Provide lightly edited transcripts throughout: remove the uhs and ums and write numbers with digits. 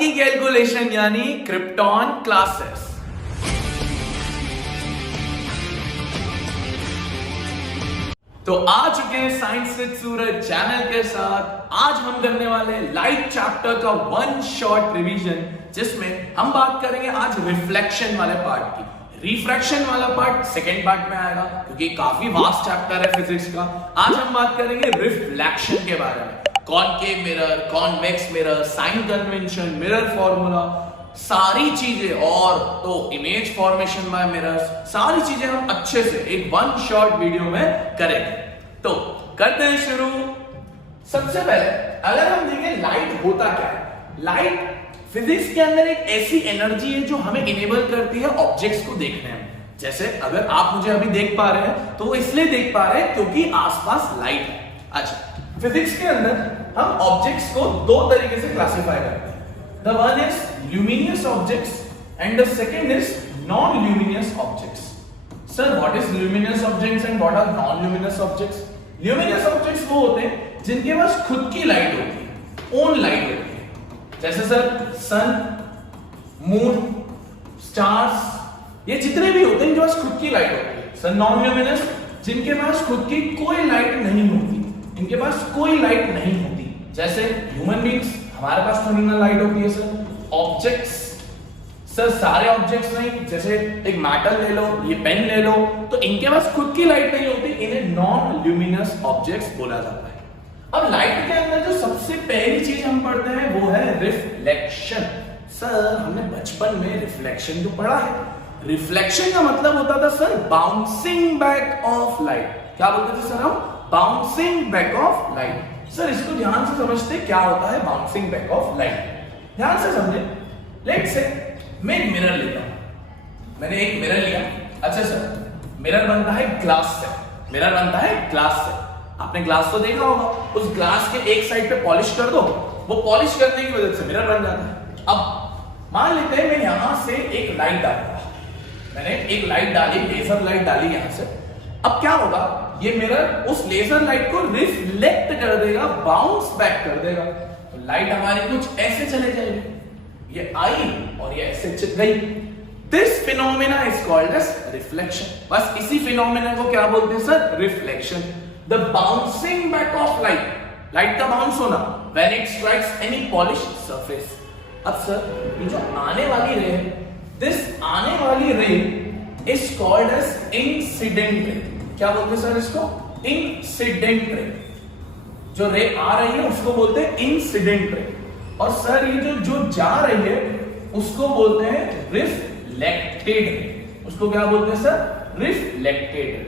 की कैलकुलेशन यानी krypton classes. तो आ चुके हैं साइंस विद सूरज चैनल के साथ। आज हम करने वाले हैं लाइट चैप्टर का वन शॉट रिवीजन, जिसमें हम बात करेंगे आज रिफ्लेक्शन वाले पार्ट की। रिफ्रैक्शन वाला पार्ट सेकेंड पार्ट में आएगा, क्योंकि काफी वास्ट चैप्टर है फिजिक्स का। आज हम बात करेंगे रिफ्लेक्शन के बारे में। Concave mirror, convex mirror, sign convention, mirror formula, सारी चीजें, और तो इमेज फॉर्मेशन बाय मिरर्स, सारी चीजें हम अच्छे से एक वन शॉट वीडियो में करेंगे। तो करते हैं शुरू। सबसे पहले अगर हम देखें लाइट होता क्या है। लाइट फिजिक्स के अंदर एक ऐसी एनर्जी है जो हमें इनेबल करती है ऑब्जेक्ट्स को देखने में। जैसे अगर आप मुझे अभी देख पा रहे हैं तो वो इसलिए देख पा रहे हैं क्योंकि आसपास लाइट है। अच्छा, फिजिक्स के अंदर हम ऑब्जेक्ट्स को दो तरीके से क्लासिफाई करते हैं। The one is luminous objects and the second is non-luminous objects. Sir, what is luminous objects and what are non-luminous objects? Luminous objects वो होते हैं जिनके पास खुद की लाइट होती है, ओन लाइट होती है। जैसे सर सन, मून, स्टार्स, ये जितने भी होते हैं इनके पास खुद की लाइट होती है। सर non-luminous, जिनके पास खुद की कोई लाइट नहीं होती, इनके पास कोई लाइट नहीं होती। जैसे ह्यूमन बींग्स, हमारे पास थोड़ी ना लाइट होती है सर। ऑब्जेक्ट्स, सर सारे ऑब्जेक्ट्स नहीं, जैसे एक मेटल ले लो, ये पेन ले लो, तो इनके पास खुद की लाइट नहीं होती, इन्हें नॉन ल्यूमिनस ऑब्जेक्ट्स बोला जाता है। अब लाइट के अंदर जो सबसे पहली चीज हम पढ़ते हैं वो है रिफ्लेक्शन। सर हमने बचपन में रिफ्लेक्शन तो पढ़ा है। रिफ्लेक्शन का मतलब होता था sir bouncing back of light. क्या बोलते थे सर हम? Bouncing back of light. Sir इसको ध्यान से समझते क्या होता है बाउंसिंग बैक ऑफ लाइट। ध्यान से समझे। लेट्स से मैं एक मिरर लेता हूं। मैंने एक मिरर लिया। अच्छा सर, मिरर बनता है ग्लास से। मिरर बनता है ग्लास से। आपने ग्लास तो देखा होगा। उस ग्लास के एक साइड पे पॉलिश कर दो, वो पॉलिश करने की वजह से मिरर बन जाता है। अब मान लेते हैं मैं यहां से एक लाइट डालूंगा। मैंने एक लाइट डाली, लेजर लाइट डाली यहां से। अब क्या होगा, ये मिरर उस लेजर लाइट को रिफ्लेक्ट कर देगा, बाउंस बैक कर देगा। तो लाइट हमारी कुछ ऐसे चले जाएगी, ये आई और ये ऐसे चल गई। This phenomena is called as reflection. बस इसी फिनोमेना को क्या बोलते हैं sir? Reflection. The bouncing back of light, light का बाउंस होना when it strikes any polished surface. अब सर ये जो आने वाली रे है, दिस आने वाली रे is called as incident ray. क्या बोलते हैं सर इसको? Incident ray. जो रे आ रही है उसको बोलते हैं इंसिडेंट रे, और सर ये जो जा रही है उसको बोलते हैं रिफ्लेक्टेड रे। उसको क्या बोलते हैं sir? Reflected ray.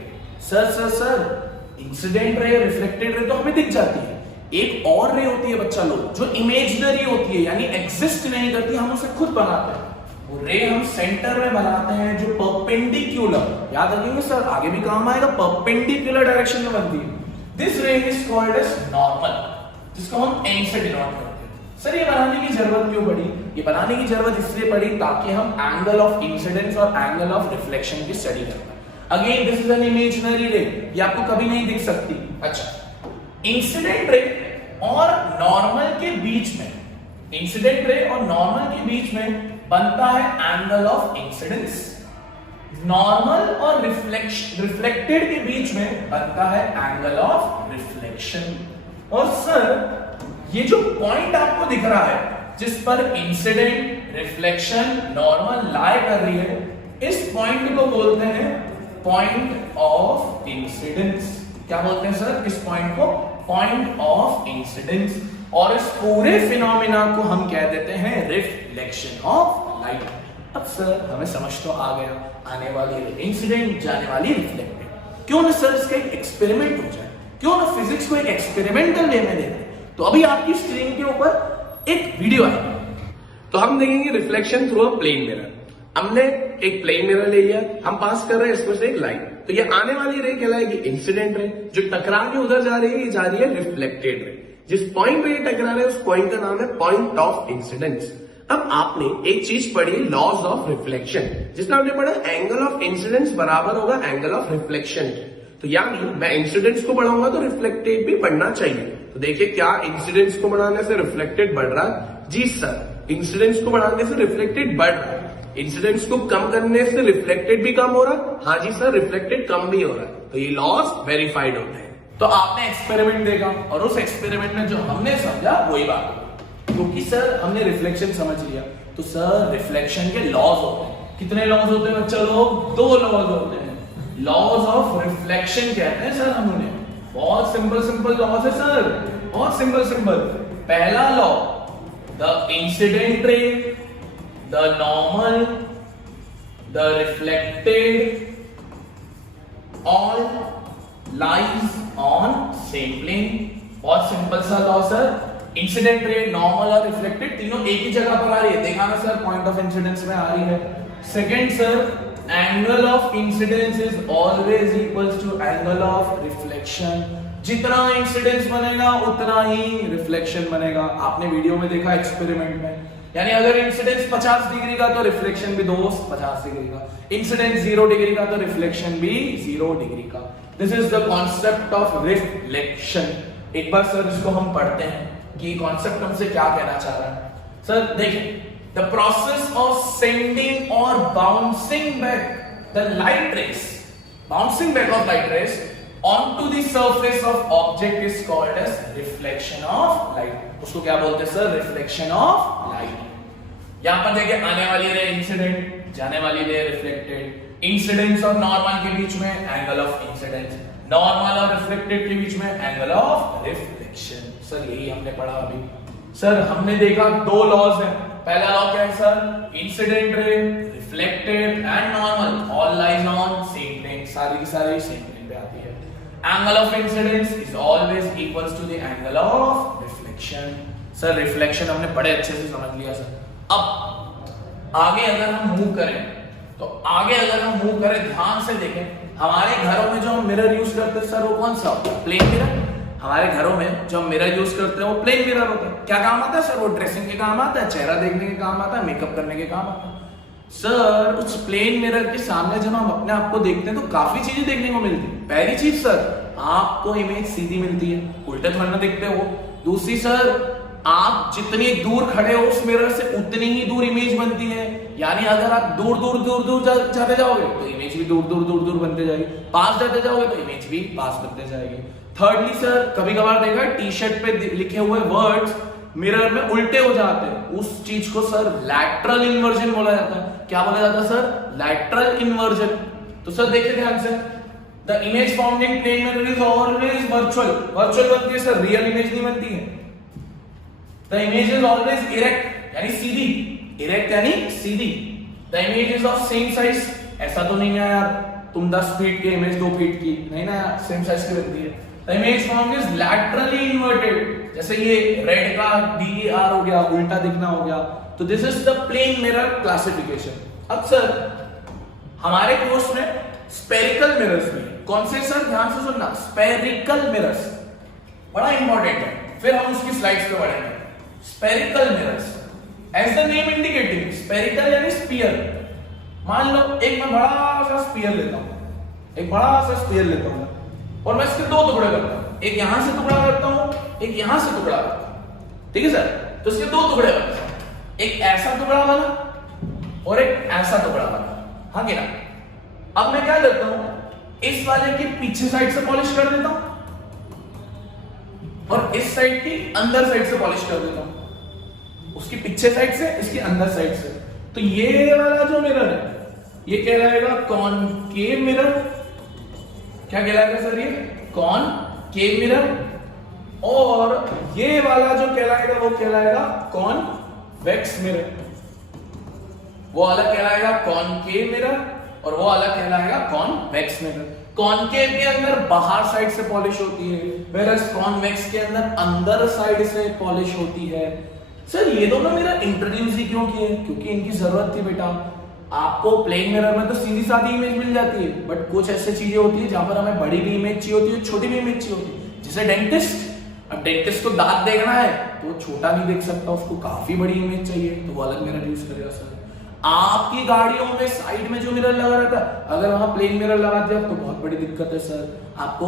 Sir incident ray, reflected ray तो हमें दिख जाती है। एक और रे होती है बच्चा लोग, जो इमेजिनरी होती है, यानी एग्जिस्ट नहीं करती, हम उसे खुद बनाते हैं। वो रे हम सेंटर में बनाते हैं जो परपेंडिकुलर, याद रखेंगे सर आगे भी काम आएगा, परपेंडिकुलर डायरेक्शन में बनती है। दिस रे इज कॉल्ड एज नॉर्मल, जिसको हम एन से डिनोट करते हैं। सर ये बनाने की जरूरत क्यों पड़ी? ये बनाने की जरूरत इसलिए पड़ी ताकि हम एंगल ऑफ इंसिडेंस और एंगल ऑफ रिफ्लेक्शन की स्टडी कर पाए। Again this is an imaginary रे, ये आपको कभी नहीं दिख सकती। अच्छा, इंसिडेंट रे और नॉर्मल के बीच में, इंसिडेंट रे और नॉर्मल के बीच में बनता है एंगल ऑफ इंसिडेंस। नॉर्मल और रिफ्लेक्टेड के बीच में बनता है एंगल ऑफ रिफ्लेक्शन। और सर ये जो पॉइंट आपको दिख रहा है जिस पर इंसिडेंट, रिफ्लेक्शन, नॉर्मल लाई कर रही है, इस पॉइंट को बोलते हैं पॉइंट ऑफ इंसिडेंस। क्या बोलते हैं सर इस पॉइंट को? Point of incidence. और इस पूरे फिनोमेना को हम कह देते हैं रिफ्लेक्शन ऑफ लाइट। अब सर हमें समझ तो आ गया, आने वाली इंसिडेंट, जाने वाली रिफ्लेक्टेड। क्यों ना सर इसका एक एक्सपेरिमेंट हो जाए, क्यों ना फिजिक्स को एक एक्सपेरिमेंटल वे में देते। तो अभी आपकी स्क्रीन के ऊपर एक वीडियो आएगी, तो हम देखेंगे reflection through a plane mirror. हमने एक प्लेन मिरर ले लिया, हम पास कर रहे हैं इसमें से एक लाइट, तो ये आने वाली रे कहलाएगी इंसिडेंट रे। जो टकरा के उधर जा रही है ये जा रही है रिफ्लेक्टेड रे। जिस पॉइंट पे ये टकरा रहे हैं उस पॉइंट का नाम है पॉइंट ऑफ इंसिडेंस। अब आपने एक चीज पढ़ी, लॉज ऑफ रिफ्लेक्शन, जिसमें आपने पढ़ा एंगल ऑफ इंसिडेंस बराबर होगा एंगल ऑफ रिफ्लेक्शन। तो यानी मैं इंसिडेंस को बढ़ाऊंगा तो रिफ्लेक्टेड भी बढ़ना चाहिए। तो देखिए क्या इंसिडेंस को बढ़ाने से रिफ्लेक्टेड बढ़ रहा है? जी सर। इंसिडेंस को बढ़ाने से रिफ्लेक्टेड बढ़ रहा है, इंसिडेंस को कम करने से रिफ्लेक्टेड भी कम हो रहा है। हाँ जी सर, रिफ्लेक्टेड कम भी हो रहा है, तो ये लॉस वेरीफाइड होते हैं। तो आपने एक्सपेरिमेंट देखा और उस एक्सपेरिमेंट में जो हमने समझा वही बात होगी, क्योंकि सर हमने रिफ्लेक्शन समझ लिया। तो सर रिफ्लेक्शन के लॉज होते हैं। कितने लॉज होते हैं बच्चा लोग? 2 लॉज होते हैं। लॉज ऑफ रिफ्लेक्शन कहते हैं सर हम उन्हें। बहुत सिंपल लॉज है सर, बहुत सिंपल। पहला law, the incident ray, the normal, the reflected all lies on same plane. बहुत सिंपल सा law sir. Incident ray, normal और रिफ्लेक्टेड तीनों एक ही जगह पर आ रही है, देखा ना सर, पॉइंट ऑफ इंसिडेंस में आ रही है। Second sir, angle of incidence is always equals to angle of reflection. जितना इंसिडेंस बनेगा उतना ही रिफ्लेक्शन बनेगा। आपने वीडियो में देखा एक्सपेरिमेंट में, यानी अगर इंसिडेंस 50 डिग्री का तो रिफ्लेक्शन भी दोस्त 50 डिग्री का, इंसिडेंस 0 डिग्री का तो रिफ्लेक्शन भी 0 डिग्री का। This is the concept of reflection. एक बार सर इसको हम पढ़ते हैं कि कॉन्सेप्ट हमसे क्या कहना चाह रहा है। सर देखिए, द प्रोसेस ऑफ सेंडिंग और bouncing back the light rays, bouncing back of light rays onto the surface of object is called as reflection of light। उसको क्या बोलते हैं सर? Reflection of light. यहां पर देखिए, आने वाली रे इंसिडेंट, जाने वाली रे रिफ्लेक्टेड। इंसिडेंस और नॉर्मल के बीच में एंगल ऑफ इंसिडेंस, नॉर्मल और रिफ्लेक्टेड के बीच में एंगल ऑफ रिफ्लेक्शन। सर यही हमने पढ़ा अभी। सर हमने देखा 2 लॉज हैं। पहला लॉ क्या है sir? Incident ray, reflected and normal all lies on same plane. सारी की सारी सेम प्लेन पे आती है। Angle of incidence is always equals to the angle of reflection। Sir reflection हमने बड़े अच्छे से समझ लिया सर। अब आगे अगर हम मूव करें, तो आगे अगर हम मूव करें, ध्यान से देखें, हमारे घरों में जो हम मिरर यूज करते हैं सर, वो कौन सा होता है? Plane mirror. हमारे घरों में जो हम मिरर यूज करते हैं वो प्लेन मिरर होता है। क्या काम आता है सर? वो ड्रेसिंग के काम आता है, चेहरा देखने के काम आता है, मेकअप करने के काम आता है। सर उस प्लेन मिरर के सामने जब हम अपने आप को देखते हैं तो काफी चीजें देखने को मिलती है। पहली चीज सर, आपको इमेज सीधी मिलती है, उल्टे थोड़ा ना देखते हो। दूसरी सर, आप जितनी दूर खड़े हो उस मिरर से उतनी ही दूर इमेज बनती है, यानी अगर आप दूर जाते जाओगे तो इमेज भी दूर बनते जाएगी, पास जाते जाओगे तो इमेज भी पास बनते जाएगी। थर्डली सर, कभी कभार देखा टी शर्ट पे लिखे हुए वर्ड्स मिरर में उल्टे हो जाते हैं, उस चीज को सर लैटरल इन्वर्जन बोला जाता है। क्या बोला जाता है सर? Lateral inversion. तो सर देखिए ध्यान से, the image found in plane mirror is always virtual. Virtual बनती है सर, रियल इमेज नहीं बनती है। The image is always erect, यानी सीधी। इरेक्ट यानी सीधी। The image is of same size. ऐसा तो नहीं है यार तुम 10 फीट की इमेज 2 फीट की, नहीं ना यार, सेम साइज की बनती है। The image found is laterally inverted, जैसे ये रेड का DER हो गया, उल्टा दिखना हो गया। तो this is the plane mirror classification. अब सर हमारे कोर्स में स्पेरिकल मिरर्स भी, कौन से सर? ध्यान से सुनना, स्पेरिकल मिरर्स बड़ा इंपॉर्टेंट है, फिर हम उसकी स्लाइड्स पे बढ़ेंगे। Spherical mirrors, as the name indicating, spherical यानी स्फीयर। मान लो एक मैं बड़ा सा स्फीयर लेता हूं, एक बड़ा सा स्फीयर लेता हूं और मैं इसके 2 टुकड़े करता हूं, एक यहां से टुकड़ा करता हूं, एक यहां से टुकड़ा करता हूं, ठीक है सर? तो इसके 2 टुकड़े बनते हैं, एक ऐसा टुकड़ा बना और एक ऐसा टुकड़ा बना, हाँ कि ना? अब मैं क्या करता हूं, इस वाले की पीछे साइड से पॉलिश कर देता हूं और इस साइड की अंदर साइड से पॉलिश कर देता हूं, उसकी पीछे साइड से, इसकी अंदर साइड से। तो ये वाला जो मिरर है ये कहलाएगा कॉनकेव मिरर। क्या कहलाएगा सर? ये कॉनकेव मिरर। और ये वाला जो कहलाएगा वो कहलाएगा कॉन्वेक्स मिरर। वो अलग कहलाएगा कॉनकेव मिरर और वो अलग कहलाएगा कॉन्वेक्स मिरर। कॉनकेव के अंदर बाहर साइड से पॉलिश होती है, whereas कॉन्वेक्स के अंदर साइड से पॉलिश होती है। सर ये दोनों मिरर इंट्रोड्यूस ही क्यों किए? क्योंकि इनकी जरूरत थी बेटा। आपको प्लेन मिरर में तो सीधी सादी इमेज मिल जाती है, बट कुछ ऐसी चीजें होती है जहां पर हमें बड़ी भी इमेज चाहिए होती है, छोटी भी इमेज चाहिए होती है। जैसे डेंटिस्ट, अब डेंटिस्ट को दांत देखना है तो छोटा नहीं देख सकता, उसको काफी बड़ी इमेज चाहिए, तो वो अलग मिरर यूज करेगा सर। आपकी गाड़ियों में साइड में जो मिरर लगा रहता है, अगर वहां प्लेन मिरर लगा दिया तो बहुत बड़ी दिक्कत है सर। आपको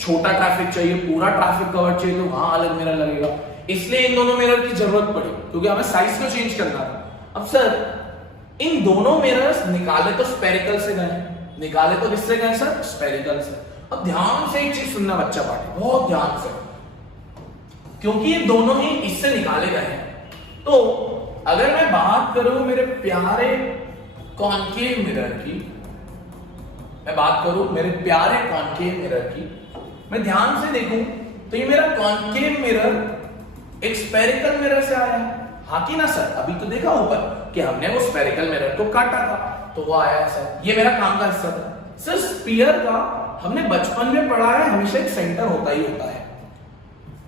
छोटा ट्रैफिक चाहिए, पूरा ट्रैफिक कवर चाहिए, तो वहां अलग मिरर लगेगा। इसलिए इन दोनों मिरर की जरूरत पड़ी। क्योंकि हमें साइज को चेंज करना था। अब सर इन दोनों मिरर्स निकाले तो स्पेरिकल से गए, निकाले तो किससे गए सर? स्पेरिकल से। अब ध्यान से एक चीज सुनना बच्चा पार्टी, बहुत ध्यान से, क्योंकि ये दोनों ही इससे निकाले गए हैं। तो अगर मैं बात करूं मेरे प्यारे कॉनकेव मिरर की, मैं बात करूं मेरे प्यारे कॉनकेव मिरर की, मैं ध्यान से देखूं तो ये मेरा कॉनकेव मिरर एक स्पेरिकल मिरर से आया है, हाँ कि ना सर? अभी तो देखा ऊपर कि हमने वो स्पेरिकल मिरर को काटा था तो वो आया है सर। ये मेरा काम का हिस्सा था सर। स्फीयर का हमने बचपन में पढ़ा है, हमेशा एक सेंटर होता ही होता है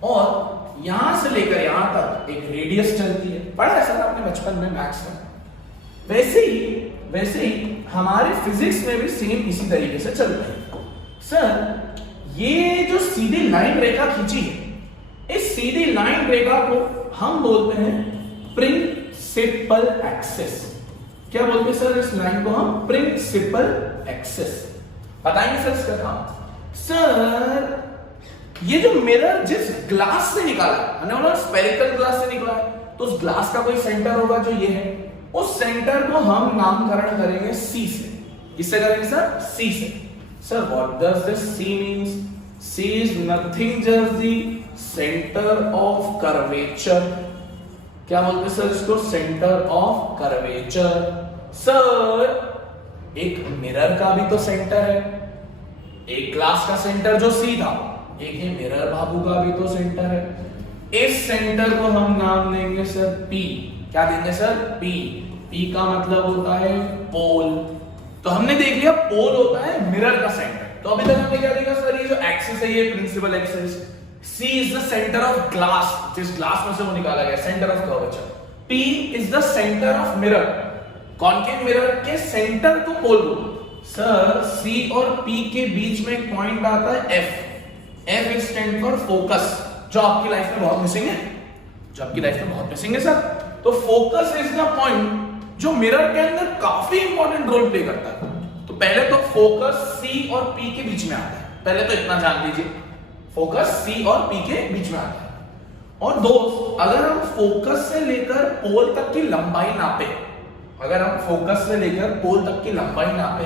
और यहां से लेकर यहां तक एक रेडियस चलती है, पढ़ा है सर आपने बचपन में मैथ्स में। वैसे ही हमारे फिजिक्स में भी सेम इसी तरीके से चलते हैं। सर ये जो सीधी लाइन रेखा खींची है, इस सीधी लाइन रेखा को हम बोलते हैं प्रिंसिपल एक्सिस। क्या बोलते हैं सर? इस लाइन को हम प्रिंसिपल एक्सिस। बताएंगे सर इसका काम? सर ये जो मिरर जिस ग्लास से निकाला, हमने बोला स्फेरिकल ग्लास से निकला है, तो उस ग्लास का कोई सेंटर होगा जो ये है, उस सेंटर को हम नामकरण करेंगे सी से। किससे करेंगे सर? सी से। Sir what does this C means? C is nothing just the centre of curvature. क्या बोलते सर इसको? Centre of curvature. सर एक मिरर का भी तो सेंटर है, एक ग्लास का सेंटर जो सी था, एक है मिरर बाबू का भी तो सेंटर है। इस सेंटर को हम नाम देंगे सर पी। क्या देंगे सर? पी। पी का मतलब होता है पोल। तो हमने देख लिया पोल होता है मिरर का सेंटर। तो अभी तक हमने क्या देखा सर? ये जो एक्सिस है ये principal axis. C is the center of glass, जिस ग्लास में से वो निकाला गया, centre of curvature. P is the center of mirror, concave mirror के सेंटर को पोल बोलो। सर C और P के बीच में एक पॉइंट आता है F। F is stand for focus, जो आपकी लाइफ में बहुत मिसिंग है, जो आपकी लाइफ में बहुत मिसिंग है सर। तो फोकस इज द पॉइंट जो मिरर के अंदर काफी इंपॉर्टेंट रोल प्ले करता है। तो पहले तो फोकस C और P के बीच में आता है, पहले तो इतना जान लीजिए, फोकस C और P के बीच में आता है। और दोस्त अगर हम फोकस से लेकर पोल तक की लंबाई नापे, अगर हम फोकस से लेकर पोल तक की लंबाई नापे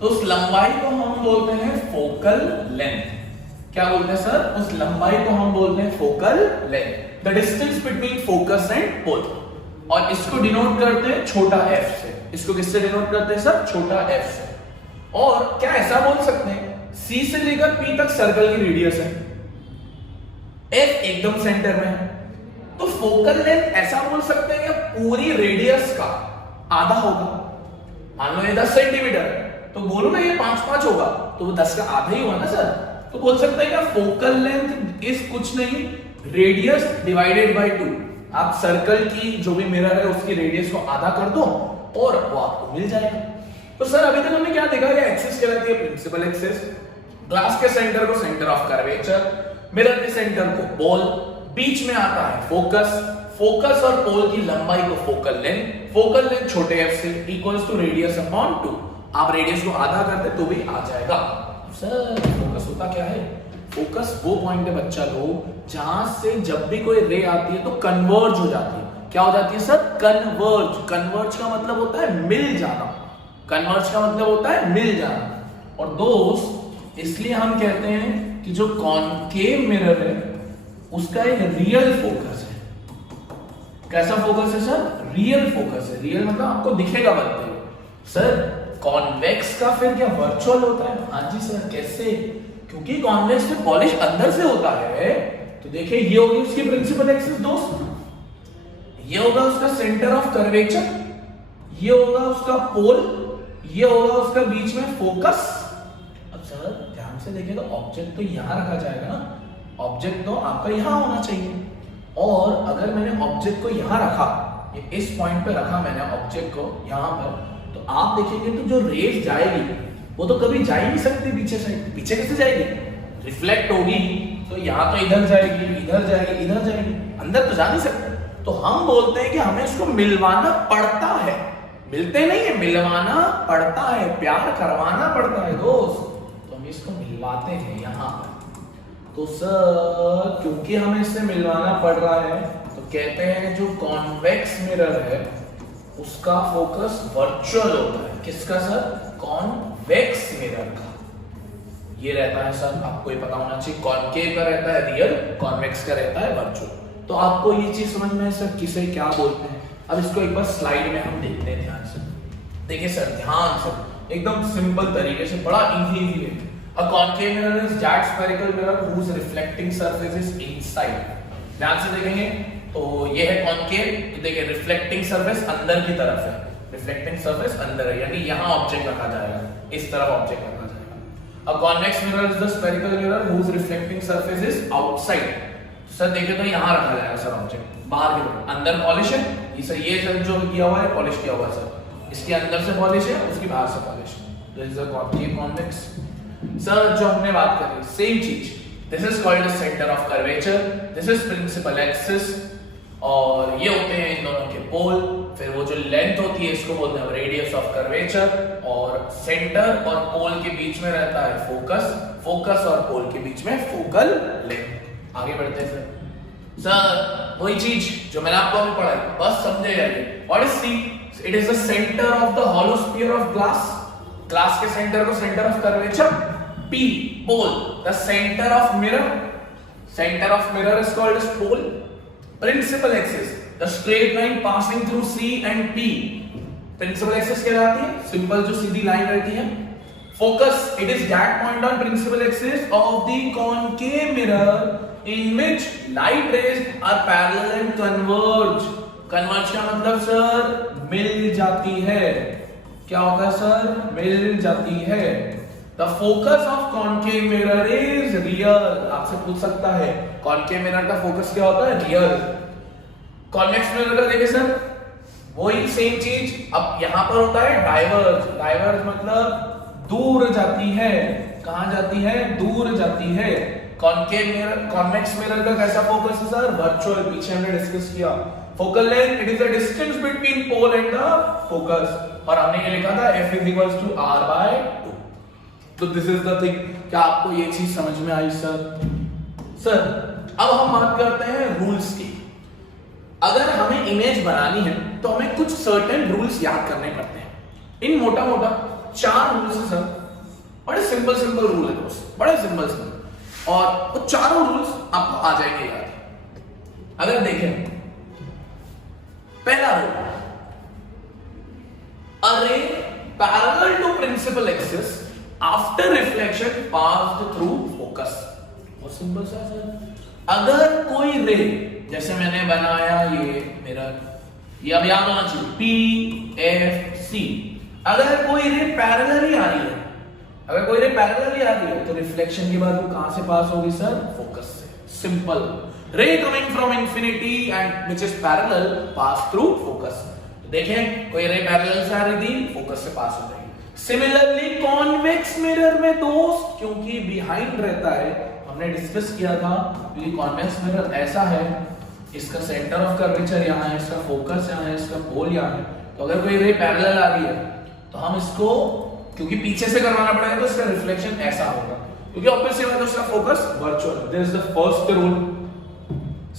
तो उस लंबाई को हम बोलते हैं फोकल लेंथ। क्या बोलते हैं सर? उस लंबाई को हम बोलते हैं focal length, the distance between focus and pole. और इसको डिनोट करते हैं छोटा f से। इसको किससे डिनोट करते हैं सर? छोटा f से। और क्या ऐसा बोल सकते हैं C से लेकर P तक सर्कल की रेडियस है, F एकदम सेंटर में है, तो फोकल लेंथ ऐसा बोल सकते हैं कि पूरी रेडियस का आधा होगा। मान लो ये 10 सेंटीमीटर, तो बोलो ना ये 5-5 होगा, तो वो 10 का आधा ही हुआ ना सर। तो बोल सकते हैं कि फोकल लेंथ इज कुछ नहीं, रेडियस डिवाइडेड बाय 2। आप सर्कल की जो भी मिरर है उसकी रेडियस को आधा कर दो और वो आपको मिल जाएगा। तो सर अभी तक हमने क्या देखा? ये एक्सिस कहलाती है प्रिंसिपल एक्सिस, ग्लास के सेंटर को सेंटर ऑफ कर्वेचर, मिरर के सेंटर को पोल, बीच में आता है फोकस, फोकस और पोल की लंबाई को फोकल लेंथ छोटे f से इक्वल्स टू रेडियस अपॉन 2। आप रेडियस को आधा करते तो भी आ जाएगा। सर फोकस होता क्या है? फोकस वो पॉइंट है बच्चा लोग जहां से जब भी कोई रे आती है तो कन्वर्ज हो जाती है। क्या हो जाती है सर? कन्वर्ज। कन्वर्ज का मतलब होता है मिल जाना, कन्वर्ज का मतलब होता है मिल जाना। और दोस्त इसलिए हम कहते हैं कि जो कॉनकेव मिरर है उसका एक रियल फोकस है। कैसा फोकस है सर? रियल फोकस है। रियल मतलब आपको दिखेगा बनते हुए। सर कॉन्वेक्स का फिर क्या वर्चुअल होता है? हाँ जी सर। कैसे? क्योंकि कॉन्वेक्स में पॉलिश अंदर से होता है। तो देखिए ये होगी उसकी प्रिंसिपल एक्सिस दोस्त, ये होगा उसका सेंटर ऑफ कर्वेचर, ये होगा उसका पोल, ये होगा उसका बीच में फोकस। अब सर ध्यान से देखिए तो ऑब्जेक्ट तो यहां रखा जाएगा ना, ऑब्जेक्ट तो आपका यहां होना चाहिए। और अगर मैंने ऑब्जेक्ट को यहां रखा, ये इस पॉइंट पे रखा मैंने ऑब्जेक्ट को यहां पर, तो आप देखेंगे तो जो रेज जाएगी वो तो कभी जा ही नहीं सकती पीछे साइड। पीछे कैसे जाएगी? रिफ्लेक्ट होगी तो यहां तो इधर जाएगी, इधर जाएगी, इधर जाएगी, अंदर तो जा नहीं सकती। तो हम बोलते हैं कि हमें इसको मिलवाना पड़ता है, मिलते नहीं है, मिलवाना पड़ता है, प्यार करवाना पड़ता है दोस्त। तो हम इसको मिलवाते हैं यहां पर। तो सर क्योंकि हमें इससे मिलवाना पड़ रहा है तो कहते हैं जो कॉन्वेक्स मिरर है उसका फोकस वर्चुअल होता है। किसका सर? कॉन्वेक्स मिरर का। ये रहता है सर, आपको ये पता होना चाहिए, कॉनकेव का रहता है रियल, कॉन्वेक्स का रहता है वर्चुअल। तो आपको ये चीज समझ में है सर किसे क्या बोलते हैं। अब इसको एक बार स्लाइड में हम देखते हैं ध्यान से। देखिए सर, ध्यान से, एकदम सिंपल तरीके से, बड़ा इजी है। A concave mirror is that spherical mirror whose reflecting surface is inside। ध्यान से देखेंगे तो ये है कॉनकेव, तो देखिए रिफ्लेक्टिंग सरफेस अंदर की तरफ है, रिफ्लेक्टिंग सरफेस अंदर है, यानी यहाँ ऑब्जेक्ट रखा जाएगा, इस तरफ ऑब्जेक्ट रखा जाएगा। A convex mirror is the spherical mirror whose reflecting surface is outside। Sir देखें तो यहाँ रखा जाएगा सर ऑब्जेक्ट, बाहर की तरफ। अंदर पॉलिश है, ये जो किया हुआ है पॉलिश किया हुआ है सर, इसके अंदर से पॉलिश है, उसकी बाहर से पॉलिश है। This is a concave convex. Sir जो हमने बात करी सेम चीज, this is called centre of curvature, this is principal axis, और ये होते हैं इन दोनों के पोल। फिर वो जो लेंथ होती है इसको बोलते हैं रेडियस ऑफ कर्वेचर, और सेंटर और पोल के बीच में रहता है फोकस, फोकस और पोल के बीच में फोकल लेंथ। आगे बढ़ते हैं सर वही चीज जो मैंने आपको अभी पढ़ाई, बस समझे जाइए। What is C? It is the centre of the hollow sphere of glass. Glass के सेंटर को centre of curvature, P pole, the center of mirror, center of mirror is called as pole. Principal axis, the straight line passing through C and P, principal axis कहलाती है, simple जो सीधी line रहती है। Focus, it is that point on principal axis of the concave mirror in which light rays are parallel and converge। Converge का मतलब sir मिल जाती है। क्या होता है सर? मिल जाती है। The focus of concave mirror is real। आपसे पूछ सकता है concave mirror का फोकस क्या होता है? रियल। convex mirror का देखिए सर वही सेम चीज, अब यहां पर होता है डाइवर्ज। डाइवर्ज मतलब दूर जाती है। कहां जाती है? दूर जाती है। concave mirror, convex mirror का कैसा फोकस है सर? वर्चुअल। पीछे हमने डिस्कस किया। focal length, it is the distance between pole and the focus, और हमने ये लिखा था F is equals to R/2। तो दिस इज द थिंग। क्या आपको ये चीज समझ में आई सर? सर अब हम बात करते हैं रूल्स की। अगर हमें इमेज बनानी है तो हमें कुछ सर्टेन रूल्स याद करने पड़ते हैं। इन मोटा मोटा 4 रूल्स है सर, बड़े सिंपल सिंपल रूल है दोस्त, बड़े सिंपल सिंपल, और वो चारों रूल्स आपको आ जाएंगे याद। अगर देखें पहला rule, a ray parallel to principal axis after reflection passed through focus। बहुत सिंपल सा सर। अगर कोई रे, जैसे मैंने बनाया ये मिरर, ये अब याद होना चाहिए PFC, अगर कोई रे पैरेलल ही आ रही है, अगर कोई रे पैरेलल ही आ रही है तो रिफ्लेक्शन के बाद वो कहां से पास होगी सर? फोकस से। Simple. Ray coming from infinity and which is parallel pass through focus. देखें कोई रे पैरेलल से आ रही थी, फोकस से पास हो जाएगी। सिमिलरली कॉन्वेक्स मिरर में दोस्त, क्योंकि बिहाइंड रहता है, हमने डिस्कस किया था, क्योंकि कॉन्वेक्स मिरर ऐसा है, इसका सेंटर ऑफ कर्वेचर यहाँ है, इसका फोकस यहाँ है, इसका पोल यहाँ है, तो अगर कोई रे पैरेलल आ रही है तो हम इसको, क्योंकि पीछे से करवाना पड़ेगा तो इसका रिफ्लेक्शन ऐसा होगा, क्योंकि ऑब्वियसली बात है उसका focus virtual. This is the first rule.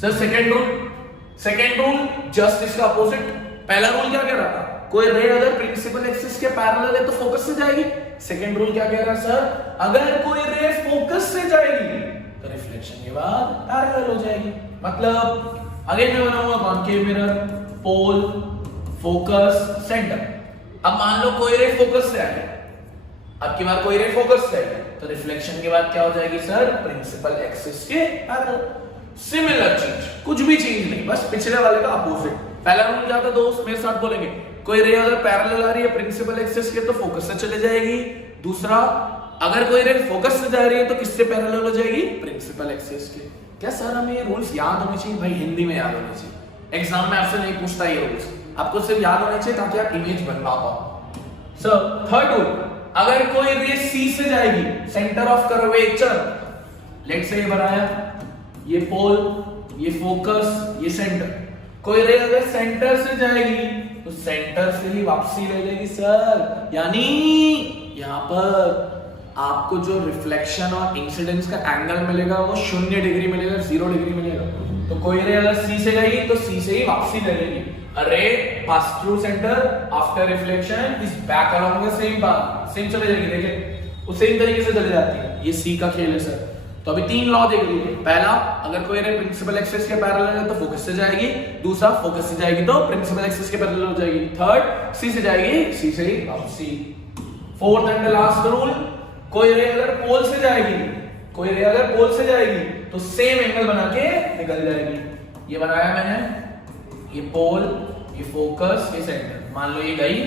Sir second rule just इसका अपोजिट। पहला रूल क्या कह रहा था? कोई रे अगर प्रिंसिपल एक्सिस के पैरेलल है तो फोकस से जाएगी। सेकंड रूल क्या कह रहा है सर? अगर कोई रे फोकस से जाएगी तो रिफ्लेक्शन के बाद पैरेलल हो जाएगी। मतलब अगेन मैं बनाऊंगा कॉनकेव मिरर, पोल, फोकस, सेंटर। अब मान लो कोई रे फोकस से आई, अब की बार कोई रे फोकस से आई तो रिफ्लेक्शन के बाद क्या हो जाएगी सर? प्रिंसिपल एक्सिस के पैरेलल। सिमिलर चीज, कुछ भी चेंज नहीं, बस पिछले वाले का अपोजिट। पहला रूल क्या था दोस्त? मेरे साथ बोलेंगे, कोई रे अगर पैरेलल आ रही है प्रिंसिपल एक्सिस के तो फोकस से चले जाएगी। दूसरा, अगर कोई रे फोकस से जा रही है तो किससे पैरेलल हो जाएगी? प्रिंसिपल एक्सिस के। क्या सर हमें ये रूल्स याद होने चाहिए? भाई हिंदी में याद होने चाहिए, एग्जाम में आपसे नहीं पूछता ये रूल्स, आपको सिर्फ याद होने चाहिए ताकि आप इमेज बनवा पाओ। सर थर्ड रूल, अगर कोई रे सी से जाएगी, centre of curvature, let's say ये बनाया, ये पोल, ये फोकस, ये सेंटर, कोई रे अगर सेंटर से जाएगी तो सेंटर से ही वापसी ले लेगी सर, यानी यहां पर आपको जो रिफ्लेक्शन और इंसिडेंस का एंगल मिलेगा वो 0 डिग्री मिलेगा, 0 डिग्री मिलेगा। तो कोई रे अगर सी से गई तो सी से ही वापसी ले लेगी। A ray pass through center after reflection is back along the same path, same चले जाएगी। देखिए वो सेम तरीके से चले जाती है। ये सी का खेल है सर। तो अभी 3 लॉ देख लीजिए। पहला, अगर कोई रे प्रिंसिपल एक्सिस के पैरेलल है तो फोकस से जाएगी। दूसरा, फोकस से जाएगी तो प्रिंसिपल एक्सिस के पैरेलल हो जाएगी। थर्ड, सी से जाएगी, सी से ही वापसी। फोर्थ एंड लास्ट रूल, कोई रे अगर पोल से जाएगी, कोई रे अगर पोल से जाएगी तो सेम एंगल बना के निकल जाएगी। ये बनाया मैंने, ये पोल, ये फोकस, ये सेंटर। मान लो ये गई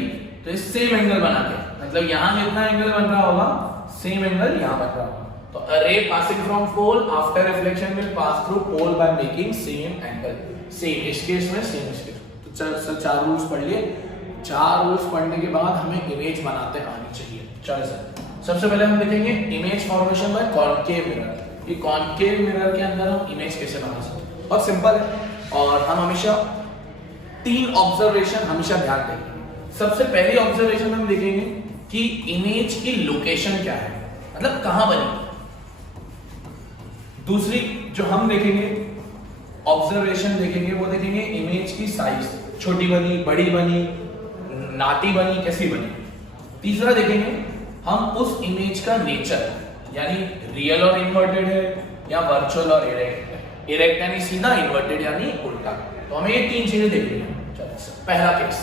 तो ये सेम एंगल बना के, मतलब यहां जितना एंगल बन रहा होगा सेम एंगल यहां बन रहा होगा। तो a ray passing from pole after reflection will pass through pole by making same angle, same इस केस में सेम इस केस। तो 4 रूल्स पढ़ लिए। 4 रूल्स पढ़ने के बाद हमें इमेज बनाते आनी चाहिए। चलो सर, सबसे पहले हम देखेंगे image formation by concave mirror. ये कॉनकेव मिरर के अंदर हम इमेज कैसे बना सकते हैं, बहुत सिंपल है। और हम हमेशा 3 ऑब्जर्वेशन हमेशा ध्यान देंगे। सबसे पहली ऑब्जर्वेशन हम देखेंगे कि इमेज की लोकेशन क्या है, मतलब कहां बनी। दूसरी जो हम देखेंगे ऑब्जर्वेशन देखेंगे, वो देखेंगे इमेज की साइज, छोटी बनी, बड़ी बनी, नाटी बनी, कैसी बनी। तीसरा देखेंगे हम उस इमेज का नेचर, यानी रियल और इन्वर्टेड है या वर्चुअल और इरेक्ट है। इरेक्ट यानी सीधा, इन्वर्टेड यानी उल्टा। तो हमें ये 3 चीजें देखनी है। पहला केस,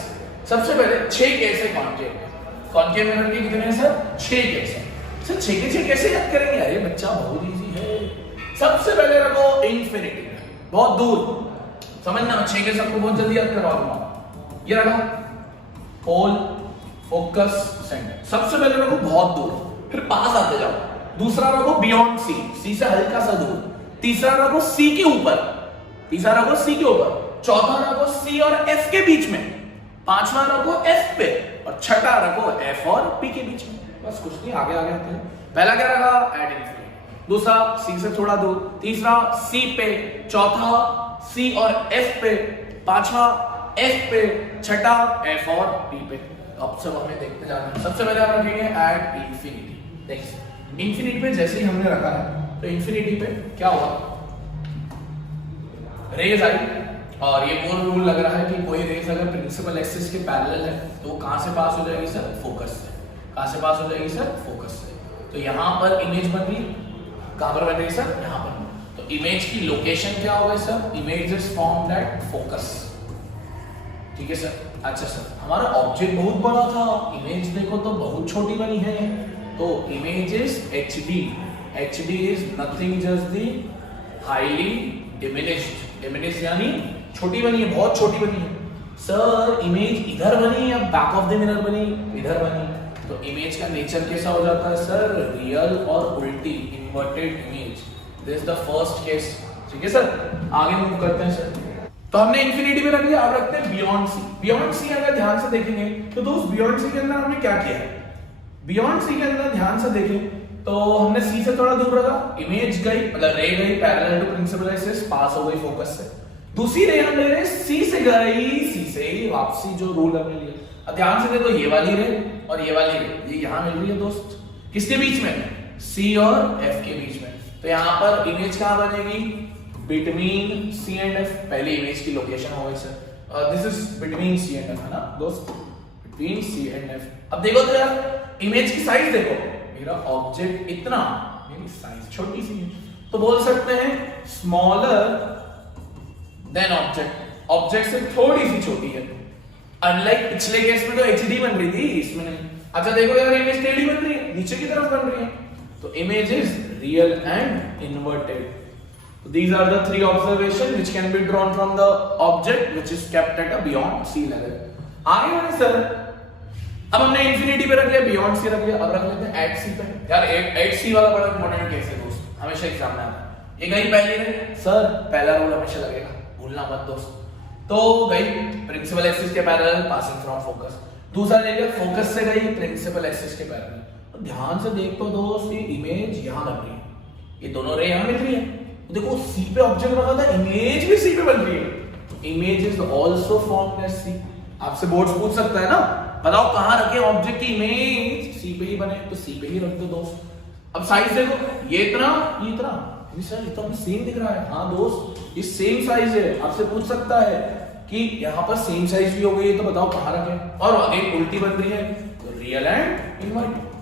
सबसे पहले 6 केस है कॉनकेव मिरर के। कितने हैं सर? 6 केस है। सर 6 के 6 कैसे याद करेंगे? अरे बच्चा बहुत इजी है। सबसे पहले रखो इंफिनिटी, बहुत दूर। समझना, 6 के सबको बहुत जल्दी याद करवा दूंगा। ये रखा पोल, फोकस, सेंटर। सबसे पहले रखो बहुत दूर, फिर पास आते जाओ। दूसरा रखो बियॉन्ड सी, सी से हल्का सा दूर। तीसरा रखो सी के ऊपर, तीसरा रखो सी के ऊपर। चौथा रखो सी और एफ के बीच में। पांचवा रखो एफ पे, और छठा रखो एफ और पी के बीच में। बस कुछ नहीं, आगे आगे आते हैं। पहला क्या रखा? At infinity. दूसरा सी से थोड़ा दूर। तीसरा सी पे। चौथा सी और एफ पे। पांचवा एफ पे। छठा एफ और पी पे। अब सब हमें देखते जाना है। सबसे पहले हम रखेंगे एट इंफिनिटी। देखिए इंफिनिटी पे जैसे ही हमने रखा है तो इंफिनिटी पे क्या हुआ, रेज आई। और ये वो रूल लग रहा है कि कोई रेज अगर प्रिंसिपल एक्सिस के पैरेलल है तो वो कहां से पास हो जाएगी सर? फोकस से। कहां से पास हो जाएगी सर? फोकस से। तो यहां पर इमेज बन रही, कहां पर बन रही सर? यहां पर। तो इमेज की लोकेशन क्या होगा sir? Image is formed at focus. ठीक है सर। अच्छा सर, हमारा ऑब्जेक्ट बहुत बड़ा था, इमेज देखो तो बहुत छोटी बनी है। तो image is HD. HD is nothing just the highly diminished. Diminished यानी छोटी बनी है, बहुत छोटी बनी है। सर इमेज इधर बनी या बैक ऑफ द मिरर बनी? इधर बनी। तो इमेज का नेचर कैसा हो जाता है सर? रियल और उल्टी, inverted image. This is the first case. ठीक है सर, आगे मूव करते हैं सर। तो हमने इंफिनिटी में रख लिया, अब रखते हैं बियॉन्ड सी। बियॉन्ड सी अगर ध्यान से देखेंगे तो दोस्त बियॉन्ड सी के अंदर हमने क्या किया है? बियॉन्ड सी के अंदर ध्यान से देखें तो हमने सी से थोड़ा दूर रखा, इमेज गई, मतलब रे गई पैरेलल टू प्रिंसिपल एक्सिस, पास हो गई फोकस से। दूसरी रे हम ले रहे सी से गई, सी से ही वापसी, जो रूल हमने लिया। अब ध्यान से देखो, ये वाली रे और ये वाली रे, ये यहां मिल रही है दोस्त, किसके बीच में? सी और एफ के बीच में। तो यहां पर इमेज कहां बनेगी? Between C and F. पहले इमेज की लोकेशन हो गई sir, this is between C and F, है ना दोस्त? Between C and F. अब देखो तो यार इमेज की साइज देखो, मेरा ऑब्जेक्ट इतना, मेरी साइज छोटी सी है, तो बोल सकते हैं स्मॉलर देन ऑब्जेक्ट। ऑब्जेक्ट से थोड़ी सी छोटी है। अनलाइक पिछले केस में तो एचडी बन रही थी, इसमें नहीं। अच्छा देखो यार, इमेज टेढ़ी बन रही है, नीचे की तरफ बन रही है। तो image is real and inverted. These are the 3 observations which can be drawn from the object which is kept at a beyond sea level. आगे बढ़े सर, अब हमने इंफिनिटी पे रख लिया, बियॉन्ड सी रख लिया, अब रख लेते हैं एट सी पे। यार एट सी वाला बड़ा इंपॉर्टेंट केस है दोस्त, हमेशा एग्जाम में आता है। ये गई पहली रे सर, पहला रूल हमेशा लगेगा, भूलना मत दोस्त। तो गई प्रिंसिपल एक्सिस के पैरेलल पासिंग फ्रॉम फोकस। दूसरा ले लिया, फोकस से गई प्रिंसिपल एक्सिस के पैरेलल। तो ध्यान से देख तो दोस्त, ये इमेज यहां बन रही है, ये दोनों रे यहां मिल रही है। देखो सी पे ऑब्जेक्ट बना था, इमेज भी सी पे बन रही है। Image is also formed as C. आपसे बोर्ड्स पूछ सकता है ना, बताओ कहां रखे ऑब्जेक्ट की इमेज? सी पे ही बने, तो सी पे ही रख दो दोस्त। अब साइज देखो, ये इतना, ये इतना, सर ये तो हमें सेम दिख रहा है। हाँ दोस्त, ये सेम साइज है। आपसे पूछ सकता है कि यहाँ पर सेम साइज भी हो गई है तो बताओ कहाँ रखें, और अगेन उल्टी बन रही है तो रियल एंड इन्वर्टेड।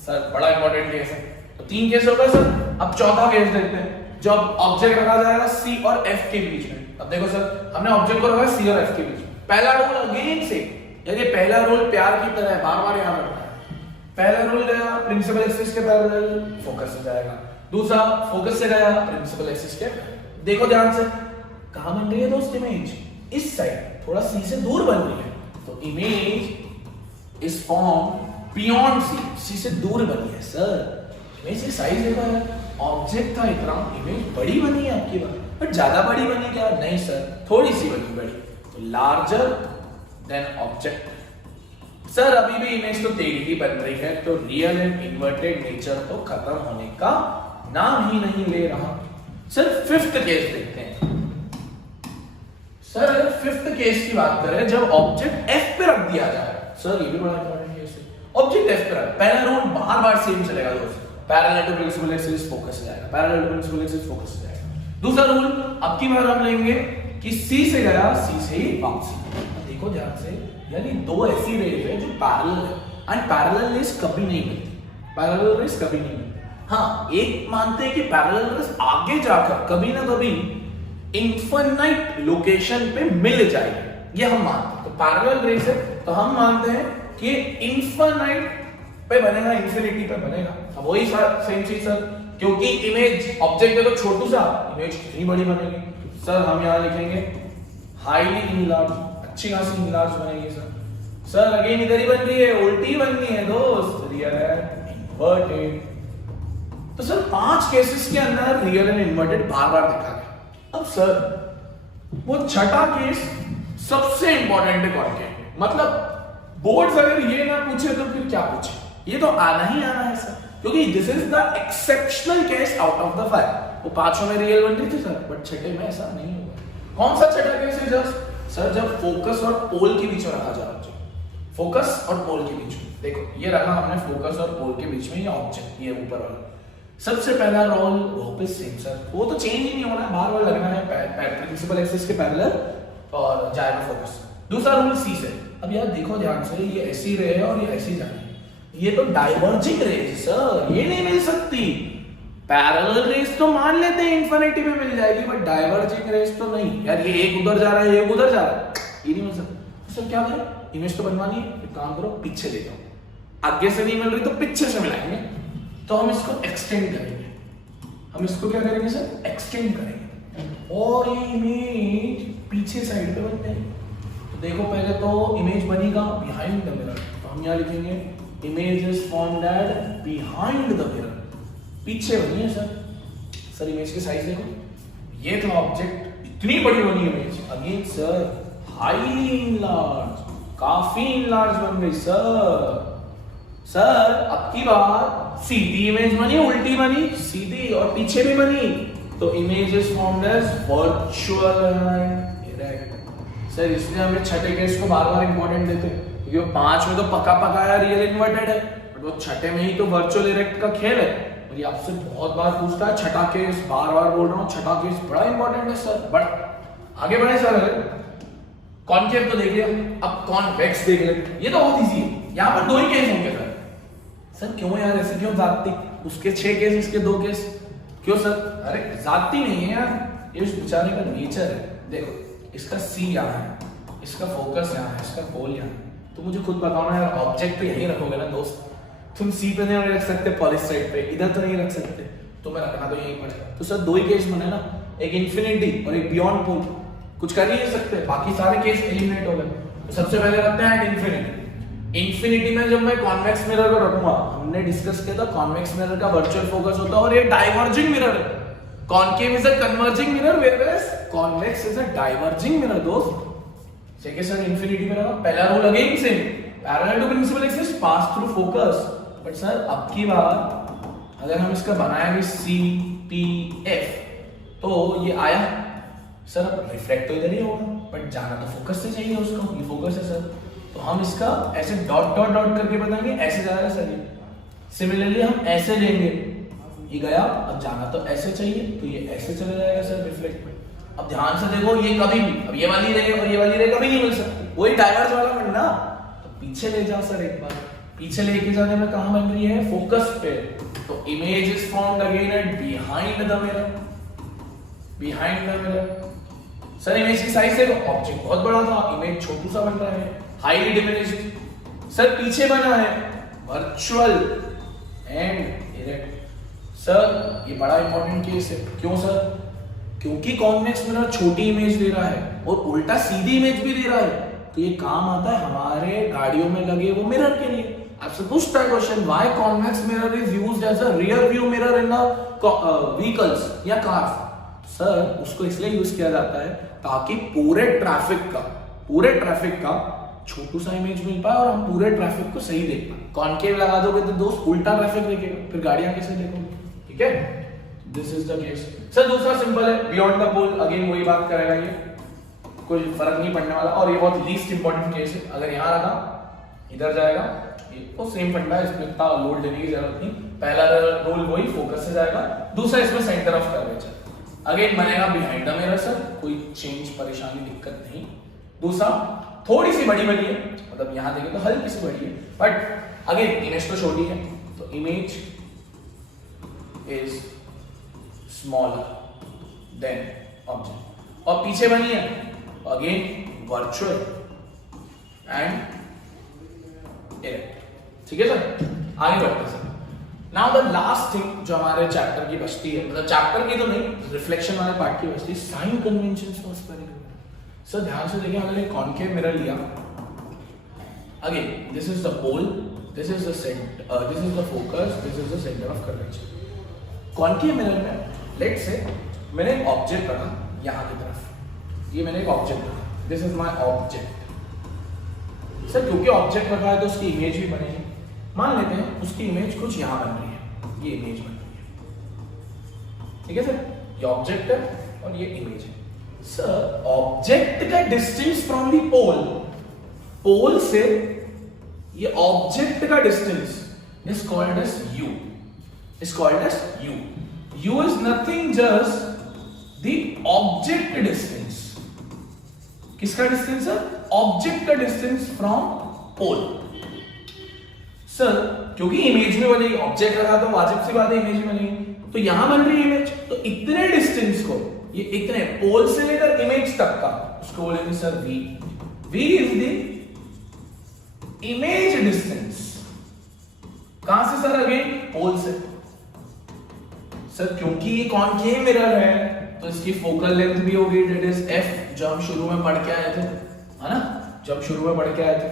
सर बड़ा इंपॉर्टेंट केस है। तो 3 केस हो गए सर। अब चौथा केस देखते हैं, जब ऑब्जेक्ट रखा जाएगा C और F के बीच में। अब देखो सर, हमने ऑब्जेक्ट को रखा C और F के बीच में। पहला रूल अगेन से, यानी पहला रूल प्यार की तरह है, बार बार याद रखना है। पहला रूल गया प्रिंसिपल एक्सिस के पैरेलल, फोकस से जाएगा। दूसरा फोकस से गया प्रिंसिपल एक्सिस के। देखो ध्यान से, कहां बन रही है दोस्त इमेज? इस साइड, थोड़ा C से दूर बन रही है। तो image is form beyond C से दूर बनी है। सर इमेज की साइज देखो है, ऑब्जेक्ट था इतना, इमेज बड़ी बनी है आपकी बात, बट ज्यादा बड़ी बनी क्या? नहीं सर, थोड़ी सी बनी बड़ी। तो लार्जर देन ऑब्जेक्ट। सर अभी भी इमेज तो टेढ़ी ही बन रही है, तो रियल एंड इन्वर्टेड नेचर तो खत्म होने का नाम ही नहीं ले रहा। सर 5th केस देखते हैं। सर 5th केस की बात करें, जब ऑब्जेक्ट F पे रख दिया जाए। सर ये भी बड़ा इंपॉर्टेंट केस है। ऑब्जेक्ट F पे रख, पहला रूल बार-बार सेम चलेगा दोस्त, parallel to principal axis focus से जाएगा, parallel to principal axis focus से जाएगा। दूसरा रूल अब की बार हम लेंगे कि C से गया, C से ही वापसी। देखो ध्यान से, यानी दो ऐसी रेज है जो पैरेलल है, एंड पैरेलल रेज कभी नहीं मिलती, पैरेलल रेज कभी नहीं मिलती। हाँ, एक मानते हैं कि पैरेलल रेज आगे जाकर कभी ना कभी इनफाइनाइट लोकेशन पे मिल जाएगी, ये हम मानते हैं। तो पैरेलल रेज है तो हम मानते हैं कि इनफाइनाइट पे बनेगा, इंफिनिटी पे बनेगा। अब वही सेम चीज सर, क्योंकि इमेज ऑब्जेक्ट है तो छोटू सा, इमेज कितनी बड़ी बनेगी? सर हम यहां लिखेंगे हाईली इनलार्ज, अच्छी खासी इनलार्ज बनेगी सर। सर अगेन इधर ही बन रही है, उल्टी बननी है दोस्त, रियल एंड इन्वर्टेड। तो सर 5 केसेस के अंदर रियल एंड इन्वर्टेड बार-बार देखा गया। अब सर वो छठा केस सबसे इंपॉर्टेंट है कौन के, मतलब बोर्ड्स अगर ये ना पूछे तो फिर क्या पूछे? ये तो आना ही आना है सर, क्योंकि this is the exceptional case out of the 5। वो 5 में रियल बन रही थी सर, बट छठे में ऐसा नहीं होगा। कौन सा छठा केस है जस्ट? सर जब फोकस और पोल के बीच में रखा जा रहा है, फोकस और पोल के बीच में। देखो ये रखा हमने फोकस और पोल के बीच में, ये ऑब्जेक्ट ये ऊपर वाला। सबसे पहला रोल वापस सेम सर, वो तो चेंज ही नहीं होना है, बार-बार लगना है प्रिंसिपल एक्सिस के पैरेलल और जाएगा फोकस। दूसरा रूल C से। अब यार देखो ध्यान से, ये ऐसी रे है और ये ऐसी जा रही है, ये तो डाइवर्जिंग रेज सर, ये नहीं मिल सकती। पैरेलल रेज तो मान लेते हैं इनफिनिटी में मिल जाएगी, बट डाइवर्जिंग रेज तो नहीं। यार ये एक उधर जा रहा है, एक उधर जा रहा है, ये नहीं मिल सकता। तो सर क्या करें? इमेज तो बनवानी है, एक काम करो पीछे ले जाओ, आगे से नहीं मिल रही तो पीछे से मिलाएंगे। तो हम इसको एक्सटेंड करेंगे, हम इसको क्या करेंगे सर? एक्सटेंड करेंगे, और ये इमेज पीछे साइड पे बन जाएगी। तो देखो पहले तो इमेज बनेगा बिहाइंड द मिरर, तो हम यहाँ लिखेंगे image is formed at behind the mirror, पीछे बनी है सर। सर इमेज की साइज देखो, ये था ऑब्जेक्ट, इतनी बड़ी बनी image. Again sir highly enlarge, काफी इनलार्ज बन गई सर। सर अब की बार सीधी इमेज बनी, उल्टी बनी, सीधी और पीछे भी बनी, तो image is formed as virtual erect. Sir इसलिए हमें छठे केस को बार-बार इंपॉर्टेंट देते हैं, क्योंकि वो 5 में तो पक्का पकाया रियल इन्वर्टेड है, बट वो छठे में ही तो वर्चुअल इरेक्ट का खेल है। और ये आपसे बहुत बार पूछता है छठा केस, बार-बार बोल रहा हूँ छठा केस बड़ा इंपॉर्टेंट है सर। बट आगे बढ़े सर, कॉनकेव तो देख लिया, अब कॉन्वेक्स देख ले, ये तो बहुत इजी है। यहाँ पर 2 ही केस होंगे सर। सर क्यों यार ऐसे क्यों जाती? उसके 6 केस, इसके 2 केस, क्यों सर? अरे जाती नहीं है यार, ये उस बेचारे का नेचर है। देखो इसका C यहाँ है, इसका फोकस यहाँ है, इसका पोल यहाँ है। तो मुझे खुद बताओ ना यार, ऑब्जेक्ट तो यहीं रखोगे ना दोस्त, तुम C पे नहीं रख सकते, पॉलिश साइड पे इधर तो नहीं रख सकते, तो मैं रखना तो यहीं पड़ेगा। तो सर 2 ही केस बने ना, एक इन्फिनिटी और एक बियॉन्ड पोल, कुछ कर ही नहीं सकते, बाकी सारे केस एलिमिनेट हो गए। तो सबसे पहले रखते हैं इन्फिनिटी। इन्फिनिटी में जब मैं कॉन्वेक्स मिरर को रखूंगा, हमने डिस्कस किया था कॉन्वेक्स मिरर का वर्चुअल फोकस होता है और ये डाइवर्जिंग मिरर है। Concave is a converging mirror, whereas convex is a diverging mirror दोस्त। सेकंड सर इन्फिनिटी में रखा, पहला rule again same, parallel to principal axis pass through focus. But sir अब की बार अगर हम इसका बनाएंगे CPF, तो ये आया सर, रिफ्लेक्ट तो इधर ही होगा, बट जाना तो फोकस से चाहिए उसको, ये फोकस है सर। तो हम इसका ऐसे डॉट डॉट डॉट करके बताएंगे, ऐसे जाएगा सर ये। सिमिलरली हम ऐसे लेंगे, ये गया, अब जाना तो ऐसे चाहिए, तो ये ऐसे चले जाएगा सर रिफ्लेक्ट में। अब ध्यान से देखो, ये कभी भी, अब ये वाली रे और ये वाली रे कभी नहीं मिल सकती, वही डाइवर्ज वाला बनना। तो पीछे ले जाओ सर एक बार, पीछे लेके जाने में कहां बन रही है, फोकस पे। तो image is found again at behind the mirror, behind the mirror. Sir image की साइज देखो, ऑब्जेक्ट बहुत बड़ा था, इमेज छोटू सा बन रहा है, हाईली डिमिनिश्ड। सर पीछे बना है वर्चुअल एंड इरेक्ट। सर ये बड़ा इंपॉर्टेंट केस है, क्यों सर? क्योंकि कॉन्वेक्स मिरर छोटी इमेज दे रहा है और उल्टा सीधी इमेज भी दे रहा है, तो ये काम आता है हमारे गाड़ियों में लगे वो मिरर के लिए। आपसे पूछता है question, why convex mirror is used as a rear view mirror in vehicles या कार्स? सर उसको इसलिए यूज किया जाता है ताकि पूरे ट्रैफिक का छोटू सा इमेज मिल पाए और हम पूरे ट्रैफिक को सही देख पाए। कॉन्केव लगा दोगे तो दोस्त उल्टा ट्रैफिक देखेगा, फिर गाड़ियां कैसे देखोगे? ठीक है, this is the case. Sir दूसरा सिंपल है, बियॉन्ड द पोल, अगेन वही बात करेगा, ये कोई फर्क नहीं पड़ने वाला, और ये बहुत लीस्ट इंपॉर्टेंट केस है। अगर यहां रखा, इधर जाएगा, ये तो सेम फंडा है, इसमें इतना लोड देने की जरूरत नहीं। पहला रोल वही फोकस से जाएगा, दूसरा इसमें सेंटर ऑफ कर्वेचर, अगेन बनेगा बिहाइंड द मिरर। सर कोई चेंज, परेशानी, दिक्कत नहीं। दूसरा थोड़ी सी बड़ी बनी है, मतलब यहां देखें तो हल्की सी बड़ी है, बट अगेन इमेज तो छोटी है, तो image is smaller than object. और पीछे बनी है, अगेन वर्चुअल एंड इरेक्ट। ठीक है सर, आगे बढ़ते sir. Now the last thing जो हमारे चैप्टर की बचती है, मतलब चैप्टर की तो नहीं, रिफ्लेक्शन वाले पार्ट की बचती है, sign conventions for spherical mirror. Sir ध्यान से देखिए, हमने कॉन्केव मिरर लिया, again this is the pole, this is the centre, this is the focus, this is the centre of curvature. Concave mirror में लेट से मैंने एक object रखा यहां की तरफ, ये मैंने एक ऑब्जेक्ट रखा, this is my object. Sir क्योंकि ऑब्जेक्ट रखा है तो उसकी इमेज भी बनेगी। मान लेते हैं उसकी इमेज कुछ यहां बन रही है, ये इमेज बन रही है, ठीक है सर, ये ऑब्जेक्ट है और ये इमेज है। सर ऑब्जेक्ट का डिस्टेंस फ्रॉम द पोल से ये ऑब्जेक्ट का distance is called as u, is called as u। u is nothing just the object distance. किसका डिस्टेंस है? ऑब्जेक्ट का डिस्टेंस फ्रॉम पोल। सर क्योंकि इमेज में बनेगी, ऑब्जेक्ट रखा तो वाजिब सी बात है इमेज में बनेगी, तो यहां बन रही इमेज, तो इतने डिस्टेंस को, ये इतने पोल से लेकर इमेज तक का, उसको बोलेंगे sir v। v is the image distance. कहां से सर? अगेन पोल से। सर क्योंकि ये कॉन्केव मिरर है तो इसकी फोकल लेंथ भी होगी, दैट इज f, जो हम शुरू में पढ़ के आए थे, है ना, जब शुरू में पढ़ के आए थे।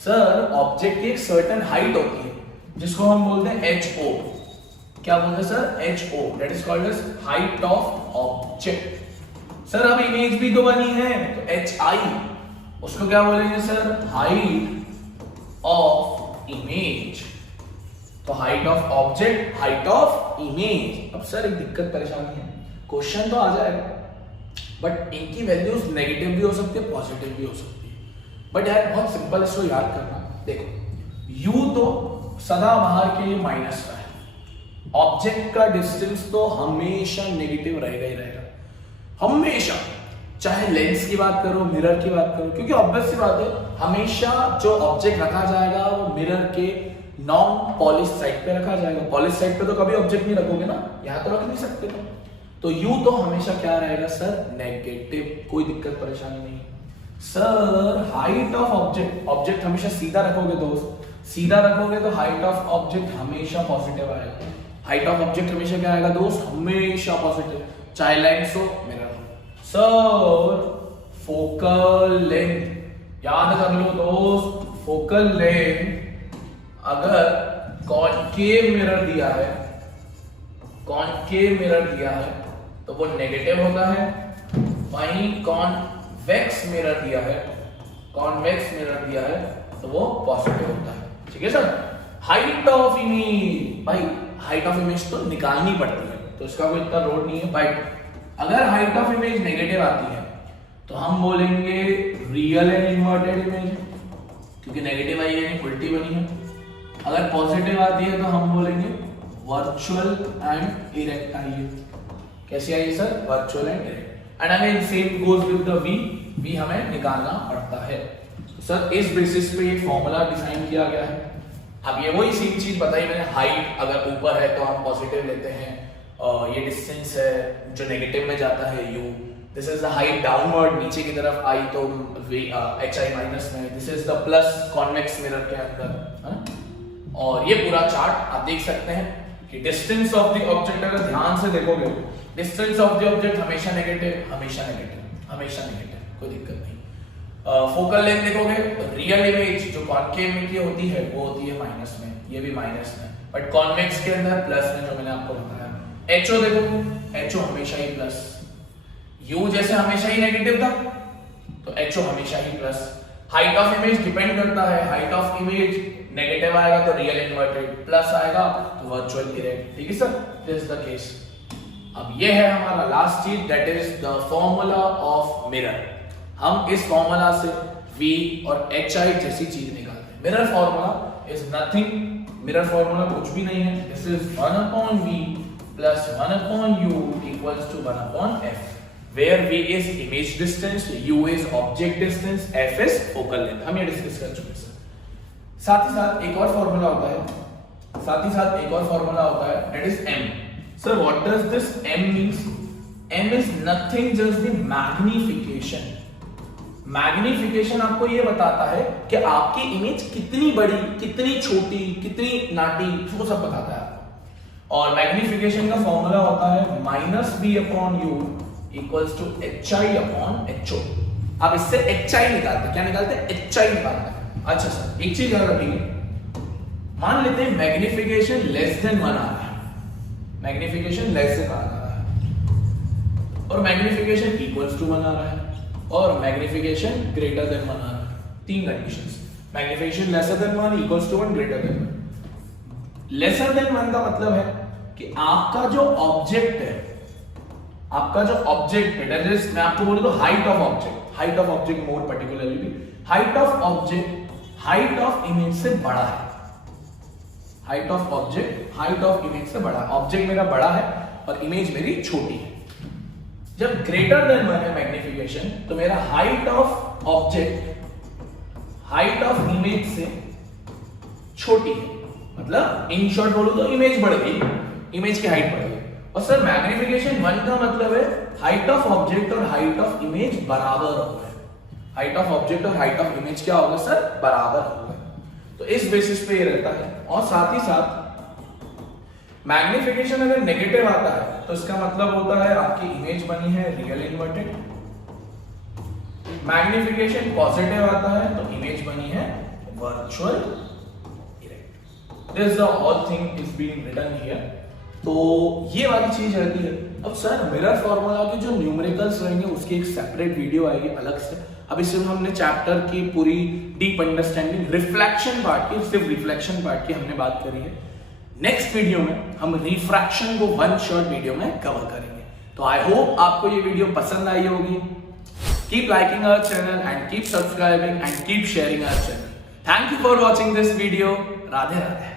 सर ऑब्जेक्ट की एक सर्टेन हाइट होती है जिसको हम बोलते हैं ho। क्या बोलते हैं sir? ho, that is called as height of object. Sir अब इमेज भी तो बनी है, तो hi, उसको क्या बोलेंगे सर? Height of image. तो height of object, height of image. अब सर एक दिक्कत परेशानी है, क्वेश्चन तो आ जाएगा बट इनकी वैल्यूज नेगेटिव भी हो सकती है, पॉजिटिव भी हो सकती है, बट यार बहुत सिंपल, इसको याद करना। देखो u तो सदा बाहर के लिए माइनस का है, ऑब्जेक्ट का डिस्टेंस तो हमेशा नेगेटिव रहेगा ही रहेगा, हमेशा, चाहे लेंस की बात करो, मिरर की बात करो, क्योंकि ऑब्वियस सी बात है, हमेशा जो ऑब्जेक्ट रखा जाएगा वो मिरर के नॉन पॉलिश साइड पे रखा जाएगा। पॉलिश साइड पे तो कभी ऑब्जेक्ट नहीं रखोगे ना, यहां तो रख नहीं सकते। तो u तो हमेशा क्या रहेगा सर? नेगेटिव। कोई दिक्कत परेशानी नहीं। Sir height of object, object हमेशा सीधा रखोगे दोस्त, सीधा रखोगे तो हाइट ऑफ ऑब्जेक्ट हमेशा पॉजिटिव आएगा। हाइट ऑफ ऑब्जेक्ट हमेशा क्या आएगा दोस्त? हमेशा पॉजिटिव, चाहे लेंस हो मिरर हो। सर फोकल लेंथ याद कर लो दोस्त, फोकल लेंथ अगर कॉनकेव मिरर दिया है, कॉनकेव मिरर दिया है तो वो नेगेटिव होता है, वहीं कॉन्वेक्स मिरर दिया है, कॉन्वेक्स मिरर दिया है तो वो पॉजिटिव होता है। ठीक है सर। हाइट ऑफ इमेज, भाई हाइट ऑफ इमेज तो निकालनी पड़ती है, तो इसका कोई इतना लोड नहीं है, बट अगर हाइट ऑफ इमेज नेगेटिव आती है तो हम बोलेंगे रियल एंड इन्वर्टेड इमेज, क्योंकि नेगेटिव आई है, उल्टी बनी है। अगर पॉजिटिव आती है तो हम बोलेंगे वर्चुअल एंड इरेक्ट आई है। कैसे आई sir? Virtual and erect. And again same goes with the V हमें निकालना पड़ता है। सर इस बेसिस पे ये फॉर्मूला डिफाइन किया गया है। अब ये वही सेम चीज बताई मैंने, हाइट अगर ऊपर है तो हम पॉजिटिव लेते हैं, ये डिस्टेंस है जो नेगेटिव में जाता है u, this is the height downward नीचे की तरफ आई तो hi माइनस में, this is the plus convex mirror के अंदर। और ये पूरा चार्ट आप देख सकते हैं कि डिस्टेंस ऑफ द ऑब्जेक्ट अगर ध्यान से देखोगे, डिस्टेंस ऑफ द ऑब्जेक्ट हमेशा नेगेटिव, हमेशा नेगेटिव, हमेशा नेगेटिव, कोई दिक्कत नहीं। फोकल लेंथ देखोगे तो रियल इमेज जो कॉनकेव में की होती है वो होती है माइनस में, ये भी माइनस में, बट कॉन्वेक्स के अंदर प्लस में, जो मैंने आपको बताया। एचओ देखो, एचओ हमेशा ही प्लस, यू जैसे हमेशा ही नेगेटिव था तो एचओ हमेशा ही plus. Height of image depend करता है, हाइट ऑफ इमेज नेगेटिव आएगा तो रियल इन्वर्टेड, प्लस आएगा तो वर्चुअल इरेक्ट। ठीक है sir, this is the case. अब ये है हमारा लास्ट चीज, that is the formula of mirror. हम इस फॉर्मूला से V और HI जैसी चीज निकालते हैं। Mirror formula is nothing, mirror formula कुछ भी नहीं है, this is 1/V plus 1/U equals to 1/F, where V is image distance, U is object distance, F is focal length। हम ये डिस्कस कर चुके हैं। साथ ही साथ एक और फॉर्मूला होता है, साथ ही साथ एक और फॉर्मूला होता है, that is M। Sir what does this M means? M is nothing, just the magnification। Magnification आपको ये बताता है कि आपकी इमेज कितनी बड़ी, कितनी छोटी, कितनी नाटी, वो सब बताता है आपको। और मैग्निफिकेशन का फॉर्मूला होता है -B/U इक्वल्स टू HI/HO। आप इससे HI निकालते हैं, क्या निकालते हैं? HI निकालते हैं। अच्छा सर एक चीज याद रखिए, मान लेते हैं मैग्निफिकेशन लेस देन 1 आ रहा है, मैग्निफिकेशन लेस देन 1 आ रहा है, और मैग्निफिकेशन इक्वल्स टू 1 आ रहा है, और मैग्निफिकेशन ग्रेटर देन 1 आ रहा है। तीन conditions, magnification lesser than 1, equals to 1, greater than 1। Lesser than 1 का मतलब है कि आपका जो ऑब्जेक्ट है, आपका जो ऑब्जेक्ट है, दैट इज, मैं आपको बोलूं तो height of object, height of object more particularly, height of object height of image से बड़ा है, height of object height of image से बड़ा है। ऑब्जेक्ट मेरा बड़ा है और इमेज मेरी छोटी है। जब ग्रेटर देन 1 है मैग्निफिकेशन, तो मेरा height of object height of image से छोटी है, मतलब इन शॉर्ट बोलूं तो इमेज बढ़ गई, इमेज की हाइट बढ़ गई। और सर मैग्निफिकेशन 1 का मतलब है हाइट ऑफ ऑब्जेक्ट और हाइट ऑफ इमेज बराबर हो गए, हाइट ऑफ ऑब्जेक्ट और हाइट ऑफ इमेज क्या होगा सर? बराबर हो गए। तो इस बेसिस पे ये रहता है। और साथ ही साथ मैग्निफिकेशन अगर नेगेटिव आता है तो इसका मतलब होता है आपकी इमेज बनी है रियल इन्वर्टेड। मैग्निफिकेशन पॉजिटिव आता है तो इमेज बनी है virtual erect. This the whole thing is being written here. तो ये वाली चीज रहती है। अब सर मिरर फॉर्मूला के जो न्यूमेरिकल्स रहेंगे उसकी एक सेपरेट वीडियो आएगी अलग से। अब इसमें हमने चैप्टर की पूरी डीप अंडरस्टैंडिंग रिफ्लेक्शन पार्ट की, सिर्फ रिफ्लेक्शन पार्ट की हमने बात करी है। नेक्स्ट वीडियो में हम रिफ्रैक्शन को 1 शॉट वीडियो में कवर करेंगे। तो आई होप आपको ये वीडियो पसंद आई होगी। Keep liking our channel and keep subscribing and keep sharing our channel. Thank you for watching this video. Radhe Radhe.